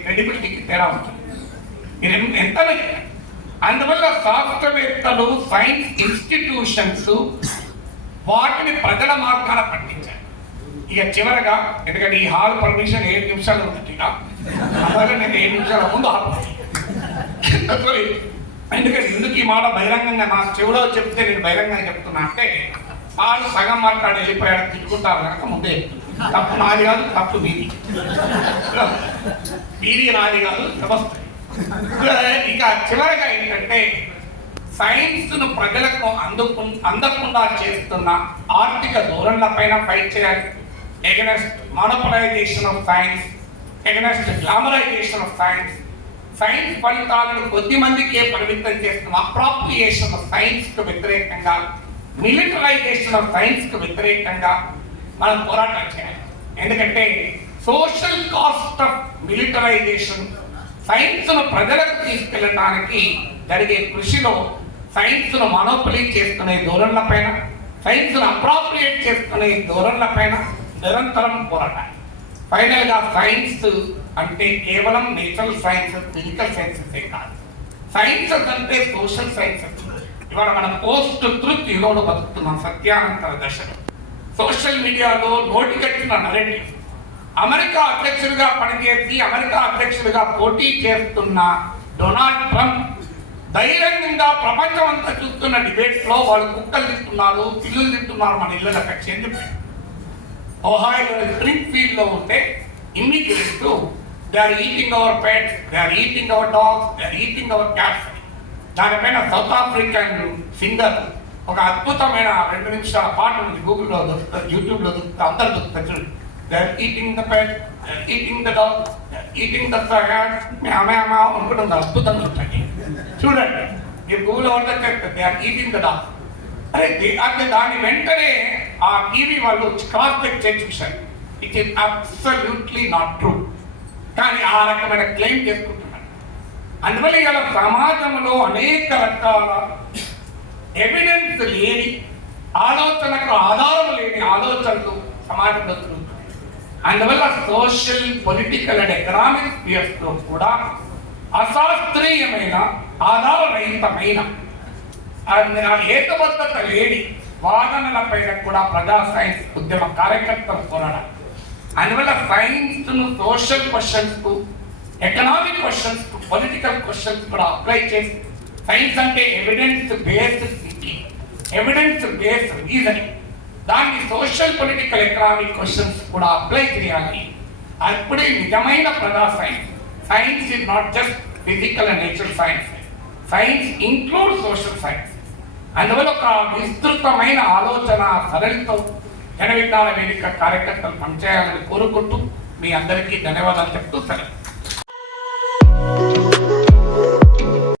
క్రెడిబిలిటీకి తేడా ఉంటుంది. మీరు ఎంత అందువల్ల శాస్త్రవేత్తలు సైన్స్ ఇన్స్టిట్యూషన్స్ వాటిని ప్రజల మార్గాన పట్టించాయి ఇక చివరగా ఎందుకంటే ఈ హాల్ పర్మిషన్ ఏడు నిమిషాలు ఉంది ఇక. అందువల్ల నేను ఏడు నిమిషాల ముందు ఆపుతాను సారీ ఎందుకంటే ఎందుకు ఈ మాట బహిరంగంగా నా చెవిలో చెప్తే నేను బహిరంగంగా చెప్తున్నా అంటే వాళ్ళు సగం మాట్లాడి వెళ్ళిపోయాడు తిట్టుకుంటారు కనుక ముందే చెప్తున్నా. తప్పు నాది కాదు తప్పు మీది. మీది నాది కాదు నమస్తే. ఇక చివరిగా ఏంటంటే సైన్స్ను ప్రజలకు అందుకు అందకుండా చేస్తున్న ఆర్థిక ధోరణుల పైన ఫైట్ చేయాలి. Against monopolization of science against glamorization of science science ఫలితాలను కొద్ది మందికే పరిమితం చేస్తున్న అప్రాప్రియేషన్ ఆఫ్ సైన్స్కు వ్యతిరేకంగా మిలిటరైజేషన్ ఆఫ్ సైన్స్కు వ్యతిరేకంగా మనం పోరాటం చేయాలి. ఎందుకంటే సోషల్ కాస్ట్ ఆఫ్ మిలిటరైజేషన్ సైన్స్ను ప్రజలకు తీసుకెళ్ళడానికి జరిగే కృషిలో సైన్స్ను మనోపలి చేసుకునే ధోరణుల పైన సైన్స్ను అప్రాప్రియేట్ చేసుకునే ధోరణుల పైన నిరంతరం పోరాటాలి. ఫైనల్గా సైన్స్ అంటే కేవలం నేచురల్ సైన్స్ ఫిజికల్ సైన్సెస్ కాదు. సైన్సెస్ అంటే సోషల్ సైన్సెస్ ఇవాళ మనం పోస్ట్ ట్రూత్ యుగంలో బతుకుతున్నాం సత్యానంతర దశలో. సోషల్ మీడియాలో నోటికొచ్చిన నరేటివ్ అమెరికా అధ్యక్షుడిగా పనిచేసి అమెరికా అధ్యక్షుడిగా పోటీ చేస్తున్న డొనాల్డ్ ట్రంప్ ధైర్యంగా ప్రపంచం అంతా చూస్తున్న డిబేట్స్లో వాళ్ళు కుక్కలు తింటున్నారు పిల్లులు తింటున్నారు మన ఇళ్ళ కక్ష అని చెప్పారు ఓహాయిలో స్ప్రింగ్ ఫీల్డ్లో ఉంటే immigrants they are eating our pets they are eating our dogs they are eating our cats. దానిపైన సౌత్ ఆఫ్రికన్ సింగర్ ఒక అద్భుతమైన రెండు నిమిషాల పాట ఉంది గూగుల్లో దొరుకుతుంది యూట్యూబ్లో దొరుకుతుంది అందరు దొరుకుతుంది చూడండి. Eating the pet eating the dog eating the cat ఆమె ఆమె అనుకుంటుంది అద్భుతంగా ఉంటుంది చూడండి మీరు గూగుల్ వంట they are eating the dog అరే అంటే దాని వెంటనే ఆ టీవీ వాళ్ళు క్రాస్ చెక్ చేసి చూశారు. It is absolutely not true కానీ ఆ రకమైన క్లెయిమ్ చేసుకుంటున్నారు. అందువల్ల ఇలా సమాజంలో అనేక రకాల ఎవిడెన్స్ లేని ఆలోచనకు ఆధారం లేని ఆలోచనలు సమాజంలో తిరుగుతున్నాయి అందువల్ల సోషల్ పొలిటికల్ అండ్ ఎకనామిక్ స్పియర్స్లో కూడా అశాస్త్రీయమైన ఆధారరహితమైన ఏకబద్ధత లేని వాదనల పైన కూడా ప్రజా సైన్స్ ఉద్యమ కార్యకర్తలు కొనడం అందువల్ల సైన్స్ను సోషల్ క్వశ్చన్స్కు ఎకనామిక్ క్వశ్చన్స్ పొలిటికల్ క్వశ్చన్స్ కూడా అప్లై చేసి సైన్స్ అంటే evidence based evidence based reasoning దాన్ని సోషల్ పొలిటికల్ ఎకనామిక్ క్వశ్చన్స్ కూడా అప్లై చేయాలి. అప్పుడే నిజమైన ప్రజా science science is not just physical and natural science science include social science అందువల్ల ఒక విస్తృతమైన ఆలోచన సరళితో జన విజ్ఞాన వేదిక కార్యకర్తలు పనిచేయాలని కోరుకుంటూ మీ అందరికీ ధన్యవాదాలు చెప్తూ సెలవు.